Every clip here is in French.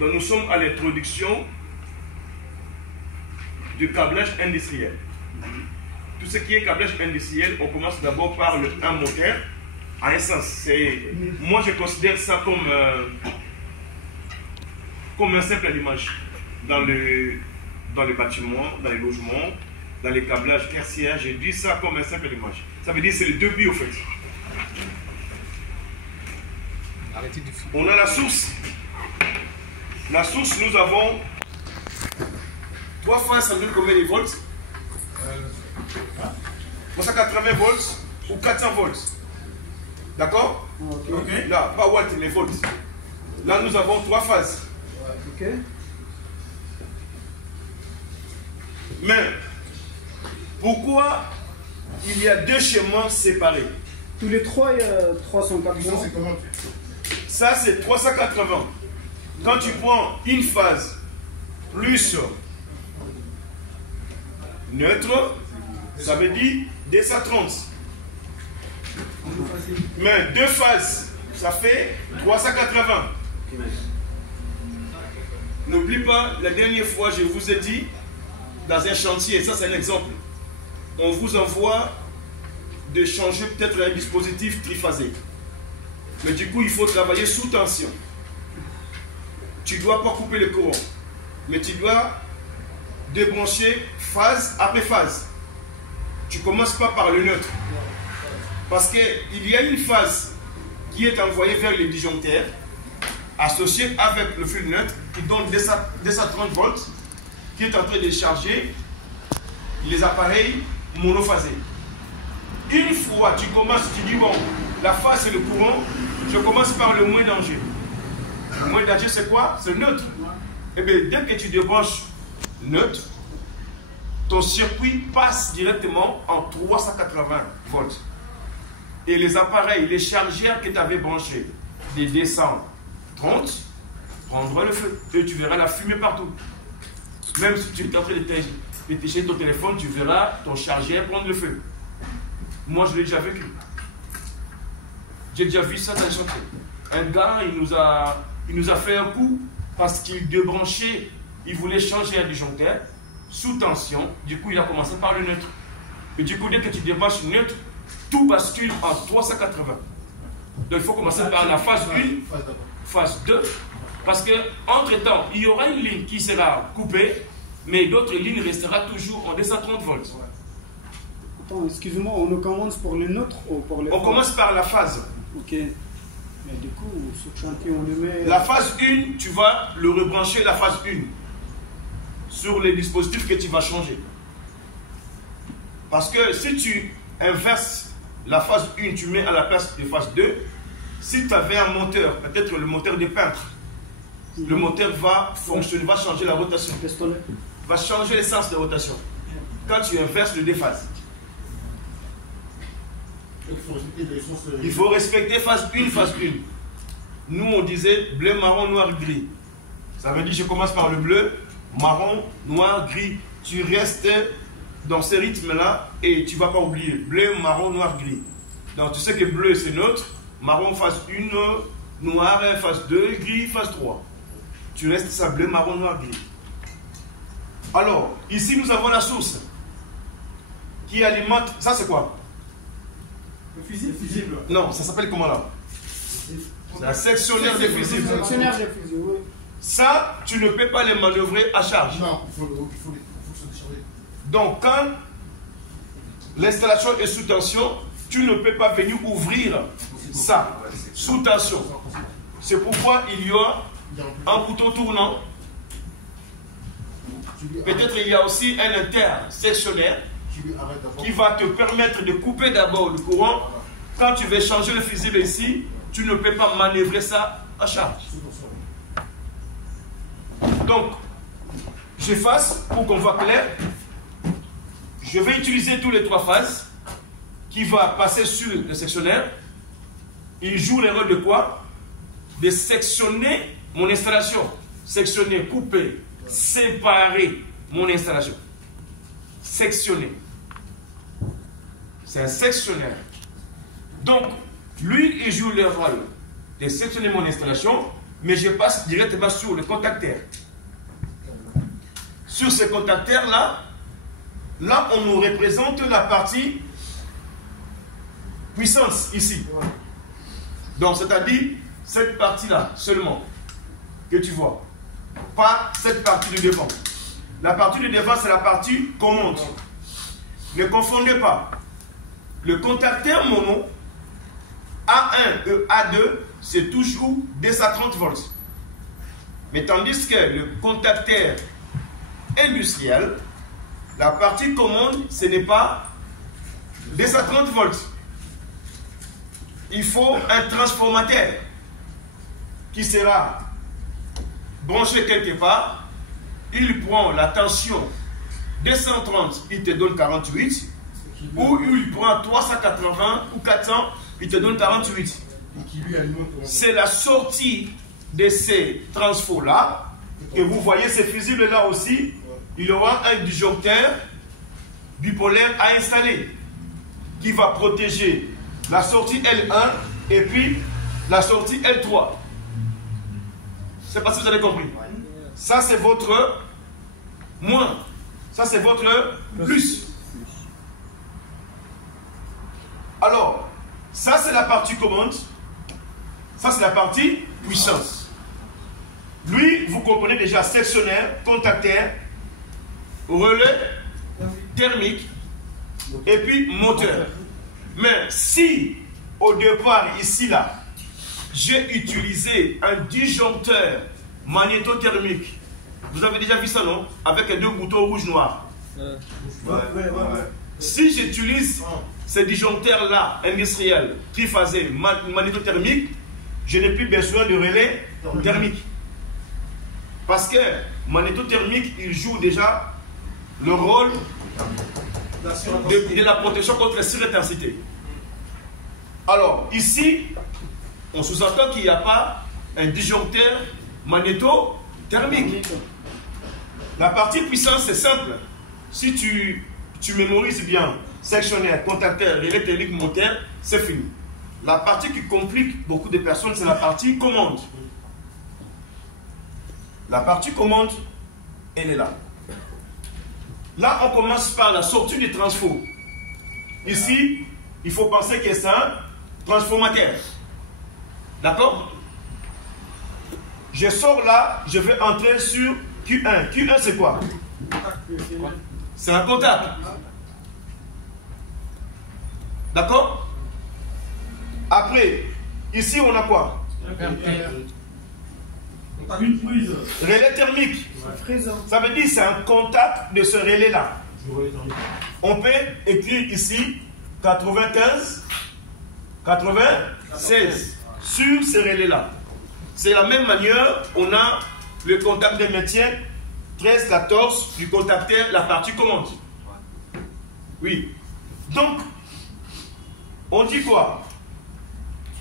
Donc nous sommes à l'introduction du câblage industriel. Tout ce qui est câblage industriel, on commence d'abord par un moteur. En essence, moi je considère ça comme un simple allumage dans les bâtiments, dans les logements, dans les câblages tertiaires. J'ai dit ça comme un simple allumage. Ça veut dire que c'est le début au fait. On a la source. La source, nous avons 3 phases, ça donne combien de volts? 380 volts ou 400 volts. D'accord? Okay. Là, pas watts, mais volts. Là, nous avons 3 phases. Okay. Mais, pourquoi il y a 2 chemins séparés? Tous les 3, il y a 380. Ça, c'est 380. Quand tu prends une phase plus neutre, ça veut dire 230. Mais 2 phases, ça fait 380. N'oublie pas, la dernière fois, je vous ai dit, dans un chantier, ça c'est un exemple, on vous envoie de changer peut-être un dispositif triphasé. Mais du coup, il faut travailler sous tension. Tu ne dois pas couper le courant, mais tu dois débrancher phase après phase. Tu ne commences pas par le neutre. Parce qu'il y a une phase qui est envoyée vers le disjoncteur, associée avec le fil neutre, qui donne 230 volts, qui est en train de charger les appareils monophasés. Une fois tu commences, tu dis bon, la phase c'est le courant, je commence par le moins danger. Le moins danger c'est quoi? C'est neutre. Et bien dès que tu débranches neutre, ton circuit passe directement en 380 volts. Et les appareils, les chargeurs que tu avais branchés, des 230, prendront le feu. Et tu verras la fumée partout. Même si tu es en train de técher ton téléphone, tu verras ton chargeur prendre le feu. Moi, je l'ai déjà vécu. J'ai déjà vu ça dans le chantier. Un gars, il nous a fait un coup parce qu'il débranchait, il voulait changer un disjoncteur sous tension. Du coup, il a commencé par le neutre. Et du coup, dès que tu débranches le neutre, tout bascule en 380. Donc, il faut commencer par la phase 1, phase 2. Parce qu'entre-temps, il y aura une ligne qui sera coupée, mais d'autres lignes resteront toujours en 230 volts. Attends, excuse-moi, on commence pour le neutre ou pour les... On commence par la phase. Ok. Mais du coup, sur le chantier, on le met... La phase 1, tu vas le rebrancher la phase 1 sur les dispositifs que tu vas changer. Parce que si tu inverses la phase 1, tu mets à la place de phase 2, si tu avais un moteur, peut-être le moteur de peintre, le moteur va fonctionner, va changer la rotation. Va changer le sens de rotation. Quand tu inverses le déphase. Il faut respecter phase 1, phase 1. Nous, on disait bleu, marron, noir, gris. Ça veut dire je commence par le bleu, marron, noir, gris. Tu restes dans ce rythme-là et tu ne vas pas oublier. Bleu, marron, noir, gris. Donc tu sais que bleu, c'est neutre. Marron, phase 1, noir, phase 2, gris, phase 3. Tu restes ça, bleu, marron, noir, gris. Alors, ici, nous avons la source qui alimente... Ça, c'est quoi? Le fusible. Non, ça s'appelle comment là? C'est un sectionnaire de fusible. Sectionnaire de fusible, oui. Ça, tu ne peux pas les manœuvrer à charge. Non, il faut se décharger. Donc, quand l'installation est sous tension, tu ne peux pas venir ouvrir ça sous tension. C'est pourquoi il y a un bouton tournant. Peut-être il y a aussi un intersectionnaire qui va te permettre de couper d'abord le courant. Quand tu veux changer le fusible ici, tu ne peux pas manœuvrer ça à charge. Donc, j'efface pour qu'on voit clair. Je vais utiliser tous les 3 phases qui va passer sur le sectionnaire. Il joue le rôle de quoi? De sectionner mon installation. Sectionner, couper, séparer mon installation. Sectionner. C'est un sectionnaire. Donc, lui, il joue le rôle de sectionner mon installation, mais je passe directement sur le contacteur. Sur ce contacteur-là, là, on nous représente la partie puissance, ici. Donc, c'est-à-dire cette partie-là seulement que tu vois. Pas cette partie du devant. La partie du devant, c'est la partie commande. Ne confondez pas. Le contacteur mono, A1 et A2, c'est toujours 230 volts. Mais tandis que le contacteur industriel, la partie commande, ce n'est pas 230 volts. Il faut un transformateur qui sera branché quelque part. Il prend la tension 230, il te donne 48. Ou il prend 380 ou 400, il te donne 48. C'est la sortie de ces transfos-là. Et vous voyez ces fusibles-là aussi. Il y aura un disjoncteur bipolaire à installer qui va protéger la sortie L1 et puis la sortie L3. C'est pas si vous avez compris. Ça, c'est votre moins. Ça, c'est votre plus. Alors, ça, c'est la partie commande. Ça, c'est la partie puissance. Lui, vous comprenez déjà, sectionnaire, contacteur, relais thermique et puis moteur. Mais si, au départ, ici, là, j'ai utilisé un disjoncteur magnétothermique, vous avez déjà vu ça, non? Avec deux boutons rouge-noir. Si j'utilise ces disjoncteurs-là, industriels, triphasés, magnétothermiques, je n'ai plus besoin de relais thermique. Parce que magnétothermique, il joue déjà le rôle de la protection contre la surintensité. Alors, ici, on sous-entend qu'il n'y a pas un disjoncteur magnétothermique. La partie puissance, c'est simple. Si tu mémorises bien sectionnaire, contacteur, relais thermique, moteur, c'est fini. La partie qui complique beaucoup de personnes, c'est la partie commande. La partie commande, elle est là. Là, on commence par la sortie du transfo. Ici, il faut penser que c'est un transformateur. D'accord? Je sors là, je vais entrer sur Q1. Q1, c'est quoi? C'est un contact. D'accord? Après, ici, on a quoi? Une prise. Relais thermique. Ça veut dire que c'est un contact de ce relais-là. On peut écrire ici 95, 96 sur ce relais-là. C'est la même manière, on a le contact de maintien 13, 14 du contacteur, la partie commande. Oui. Donc, on dit quoi?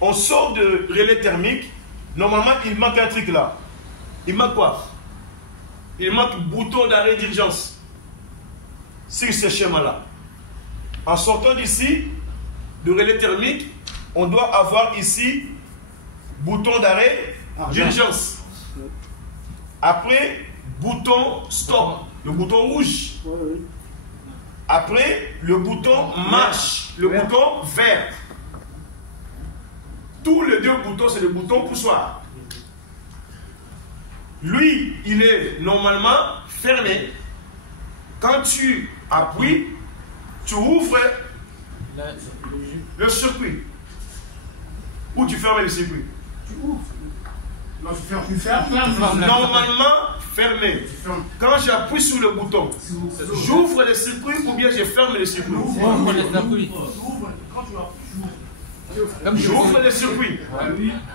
On sort de relais thermique. Normalement, il manque un truc là. Il manque quoi? Il manque bouton d'arrêt d'urgence. Sur ce schéma-là. En sortant d'ici, de relais thermique, on doit avoir ici bouton d'arrêt d'urgence. Après, bouton stop, le bouton rouge. Après, le bouton marche, le bouton vert. Tous les deux boutons, c'est le bouton poussoir. Lui, il est normalement fermé. Quand tu appuies, tu ouvres le circuit. Ou tu fermes le circuit. Tu ouvres. Non, tu fermes. Normalement fermé. Quand j'appuie sur le bouton, j'ouvre le circuit ou bien je ferme le circuit. J'ouvre le circuit.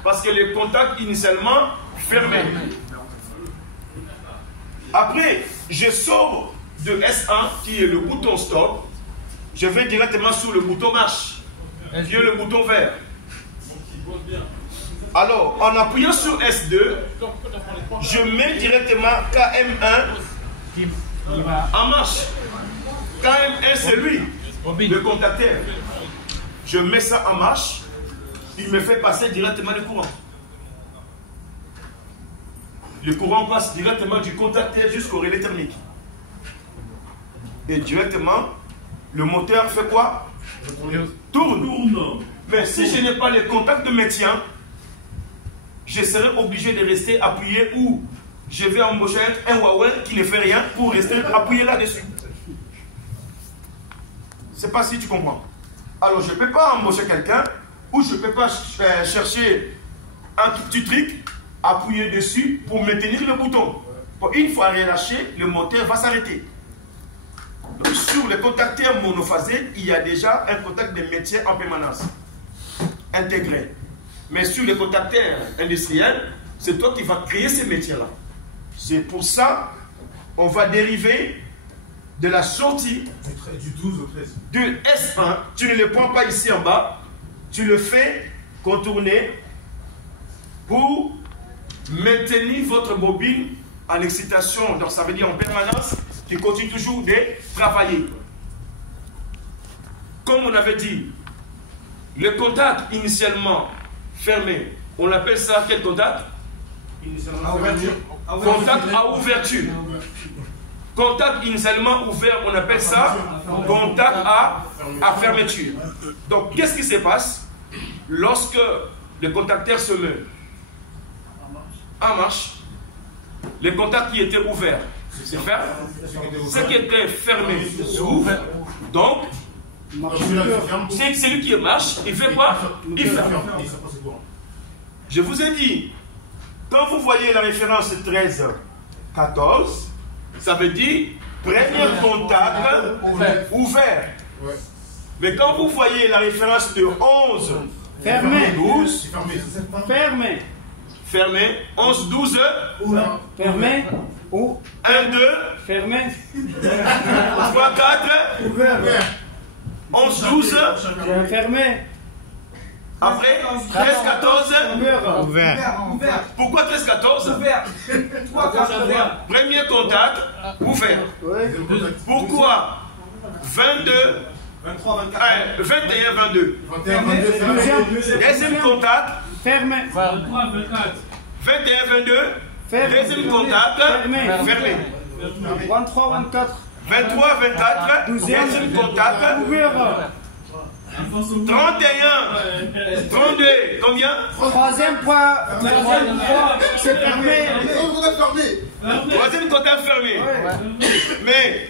Parce que le contact initialement fermé. Après, je sors de S1 qui est le bouton stop. Je vais directement sur le bouton marche, qui est le bouton vert. Alors, en appuyant sur S2, je mets directement KM1 en marche. KM1, c'est lui, le contacteur. Je mets ça en marche, il me fait passer directement le courant. le courant passe directement du contacteur jusqu'au relais thermique. Et directement, le moteur fait quoi? Tourne. Mais si je n'ai pas le contact de maintien, je serai obligé de rester appuyé ou je vais embaucher un Huawei qui ne fait rien pour rester appuyé là-dessus. Je ne sais pas si tu comprends. Alors je ne peux pas embaucher quelqu'un ou je ne peux pas chercher un tout petit truc, appuyer dessus pour maintenir le bouton. Bon, une fois relâché, le moteur va s'arrêter. Donc sur le contacteur monophasé, il y a déjà un contact de maintien en permanence intégré. Mais sur les contacteurs industriels, c'est toi qui vas créer ces métiers-là. C'est pour ça qu'on va dériver de la sortie du 12 au 13. de S1. Tu ne le prends pas ici en bas, tu le fais contourner pour maintenir votre bobine en excitation. Donc ça veut dire en permanence, tu continues toujours de travailler. Comme on avait dit, le contact initialement fermé, on appelle ça quel contact? Contact à ouverture. Contact initialement ouvert, on appelle ça contact à fermeture. Donc, qu'est-ce qui se passe lorsque le contacteur se met en marche? Le contact qui était ouvert, c'est ferme. Ce qui était fermé s'ouvre. Donc, c'est celui qui marche, il fait quoi? Il ferme. Je vous ai dit, quand vous voyez la référence 13, 14, ça veut dire premier contact ouvert. Mais quand vous voyez la référence de 11, Fermé. 12, Fermé. fermé, 11, 12, Fermé. Ou 1, 2, fermé. 3, 4, Ouvert. 11, 12, Fermé. après 13, 14. Ouvert. Pourquoi 13, 14? Premier contact ouvert. Oui. Pourquoi 22, 21, 22? Deuxième contact, Fermé. 21, 22. Deuxième contact, fermé. 23, 24. 23, 24. Deuxième contact, Ouvert. 31, 32. Combien? Troisième point. C'est fermé. Troisième contact fermé. Mais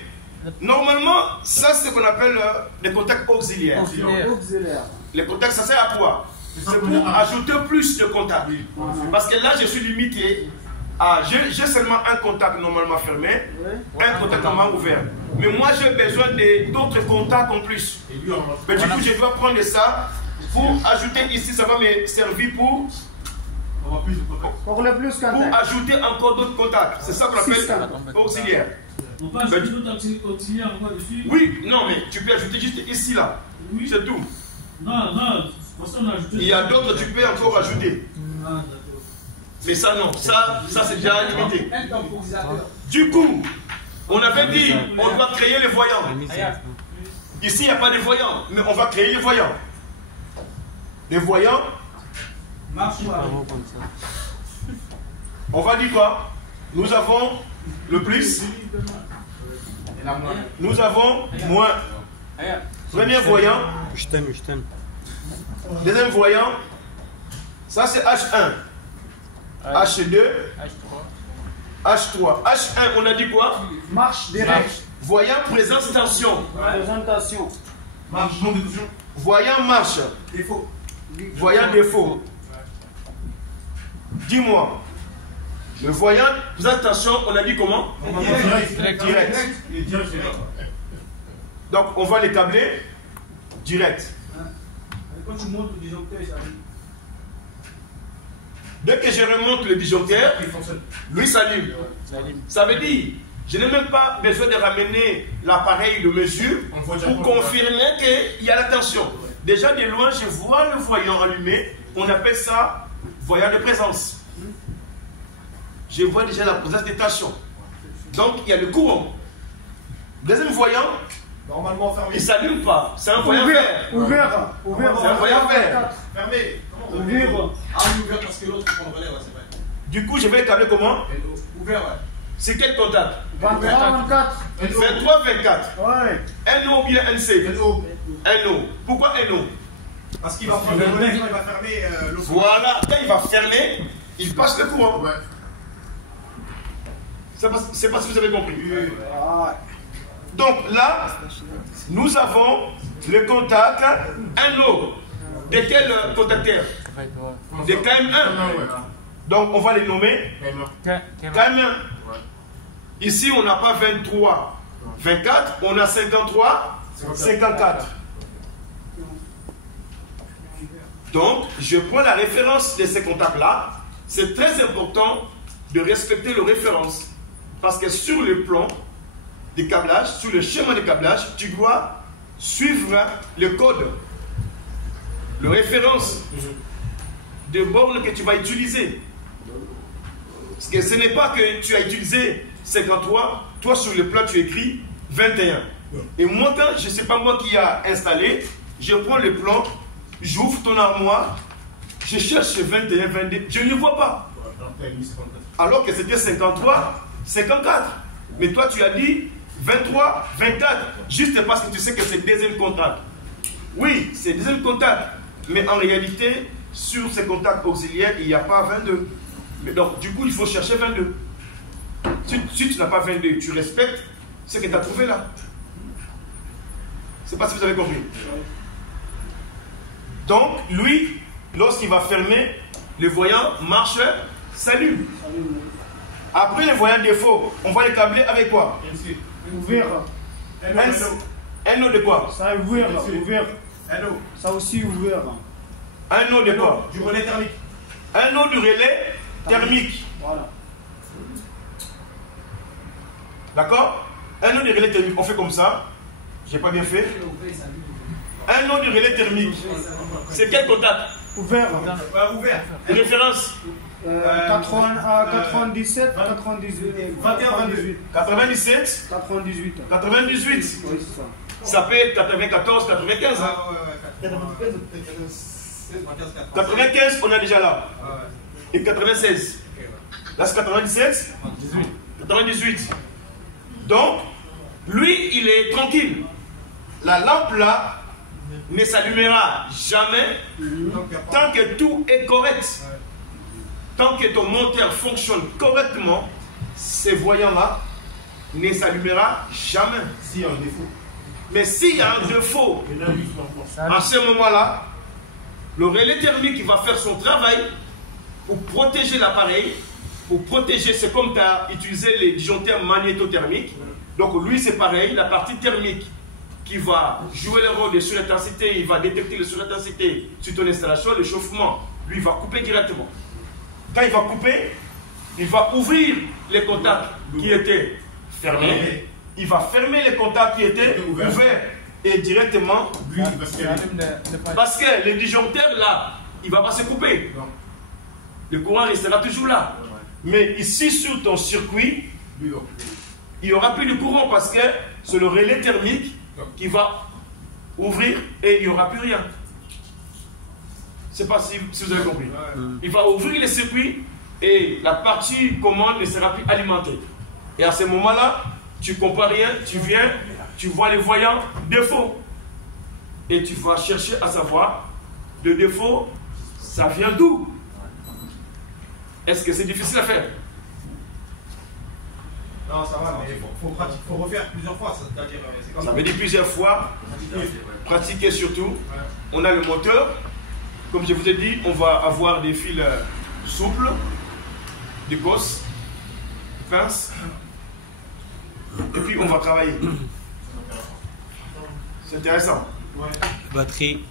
normalement, ça c'est ce qu'on appelle des contacts auxiliaires. Auxiliaire. Les contacts, ça sert à quoi? C'est pour ajouter plus de contacts. Parce que là, je suis limité à... J'ai seulement un contact normalement fermé, un contact normalement ouvert. Mais moi, j'ai besoin d'autres contacts en plus. Mais du coup, je dois prendre ça pour ajouter ici. Ça va me servir pour Pour le plus contact. ajouter encore d'autres contacts. C'est ça qu'on appelle auxiliaire. On peut ajouter d'autres auxiliaires encore dessus? Oui, non, mais tu peux ajouter juste ici, là. Oui. C'est tout. Non, on a ajouté. Il y a d'autres que tu peux encore ajouter. Ah, d'accord. Mais ça, non. Ça c'est déjà limité. Du coup, on avait dit, on doit créer les voyants. Ici, il n'y a pas de voyants, mais on va créer les voyants. Les voyants, on va dire quoi? Nous avons le plus, nous avons moins. Premier voyant, deuxième voyant, ça c'est H1, H2, H3. H1, on a dit quoi? Marche direct. Voyant présence tension. Présentation. Voyant marche. Voyant défaut. Dis-moi. Le voyant présence tension, on a dit comment? Direct. Donc on va les câbler direct. Quand tu montes le disjoncteur, ça arrive. Dès que je remonte le disjoncteur, lui s'allume. Ça veut dire, je n'ai même pas besoin de ramener l'appareil de mesure pour confirmer qu'il y a la tension. Déjà de loin, je vois le voyant allumé. On appelle ça voyant de présence. Je vois déjà la présence de tension. Donc il y a le courant. Deuxième voyant, Normalement fermé. il ne s'allume pas. C'est un voyant vert. Ouvert. C'est un voyant vert. Fermé. Ouvert. Ah, ouvert parce que l'autre prend le relais, ouais, c'est vrai. Du coup, je vais câbler comment? Ouvert, ouais. C'est quel contact? 23, 24. 23, 24. Ouais. NO ou bien NC? NO. NO. Pourquoi NO? Parce qu'il va prendre le relais quand il va fermer l'autre. Voilà, quand il va fermer, il passe le courant. Ouais. C'est pas si vous avez compris. Ah, Donc là, nous avons le contact NO. De quel contacteur? De KM1. Donc on va les nommer KM1. Ici, on n'a pas 23, 24, on a 53, 54. Donc, je prends la référence de ces contacts-là. C'est très important de respecter les références. Parce que sur le plan des câblages, sur le schéma de câblage, tu dois suivre le code, le référence de borne que tu vas utiliser. Parce que ce n'est pas que tu as utilisé 53, toi sur le plan tu écris 21. Et moi, quand je ne sais pas moi qui a installé, je prends le plan, j'ouvre ton armoire, je cherche 21, 22, je ne le vois pas. Alors que c'était 53, 54. Mais toi tu as dit 23, 24, juste parce que tu sais que c'est deuxième contact. Oui, c'est deuxième contact. Mais en réalité, sur ces contacts auxiliaires, il n'y a pas 22. Mais donc, du coup, il faut chercher 22. Si tu n'as pas 22, tu respectes ce que tu as trouvé là. C'est pas si vous avez compris. Donc, lui, lorsqu'il va fermer, le voyant marche, s'allume. Après le voyant défaut, on va le câbler avec quoi? ouvert. Un eau de quoi? Ça est ouvert, ouvert. NO. Ça aussi ouvert. Un eau de quoi? Du relais thermique. Un eau du relais thermique. Voilà. D'accord? Un eau du relais thermique, on fait comme ça. J'ai pas bien fait. Un eau du relais thermique. C'est quel contact? Ouvert. Ouvert. Référence? 97, 98, 21, 22. 97, 98. 98. Oui, c'est ça. Ça peut être 94, 95. Hein? Ah ouais, 95, on est déjà là. Et 96. Là, c'est 97. 98. Donc, lui, il est tranquille. La lampe là ne s'allumera jamais tant que tout est correct. Tant que ton moteur fonctionne correctement, ces voyants-là ne s'allumera jamais. S'il y a un défaut. Mais s'il y a un défaut, à ce moment-là, le relais thermique va faire son travail pour protéger l'appareil, pour protéger, c'est comme tu as utilisé les disjoncteurs magnétothermiques. Donc lui, c'est pareil, la partie thermique qui va jouer le rôle de surintensité, il va détecter la surintensité sur ton installation, le chauffement, lui, il va couper directement. Quand il va couper, il va ouvrir les contacts qui étaient fermés. Il va fermer les contacts qui étaient ouverts. Et directement, Lui, il va se calmer. parce que le disjoncteur là, il ne va pas se couper. Le courant restera toujours là. Mais ici, sur ton circuit, il n'y aura plus de courant parce que c'est le relais thermique qui va ouvrir et il n'y aura plus rien. Je ne sais pas si vous avez compris. Il va ouvrir le circuit et la partie commande ne sera plus alimentée. Et à ce moment-là, tu ne comprends rien, tu viens, tu vois les voyants défaut. Et tu vas chercher à savoir, le défaut, ça vient d'où? Est-ce que c'est difficile à faire? Non, ça va, mais il faut refaire plusieurs fois. C'est-à-dire, c'est comme Ça veut dire plusieurs fois, pratiquer surtout. On a le moteur. Comme je vous ai dit, on va avoir des fils souples, des gosses, pinces. Et puis on va travailler. C'est intéressant. Batterie.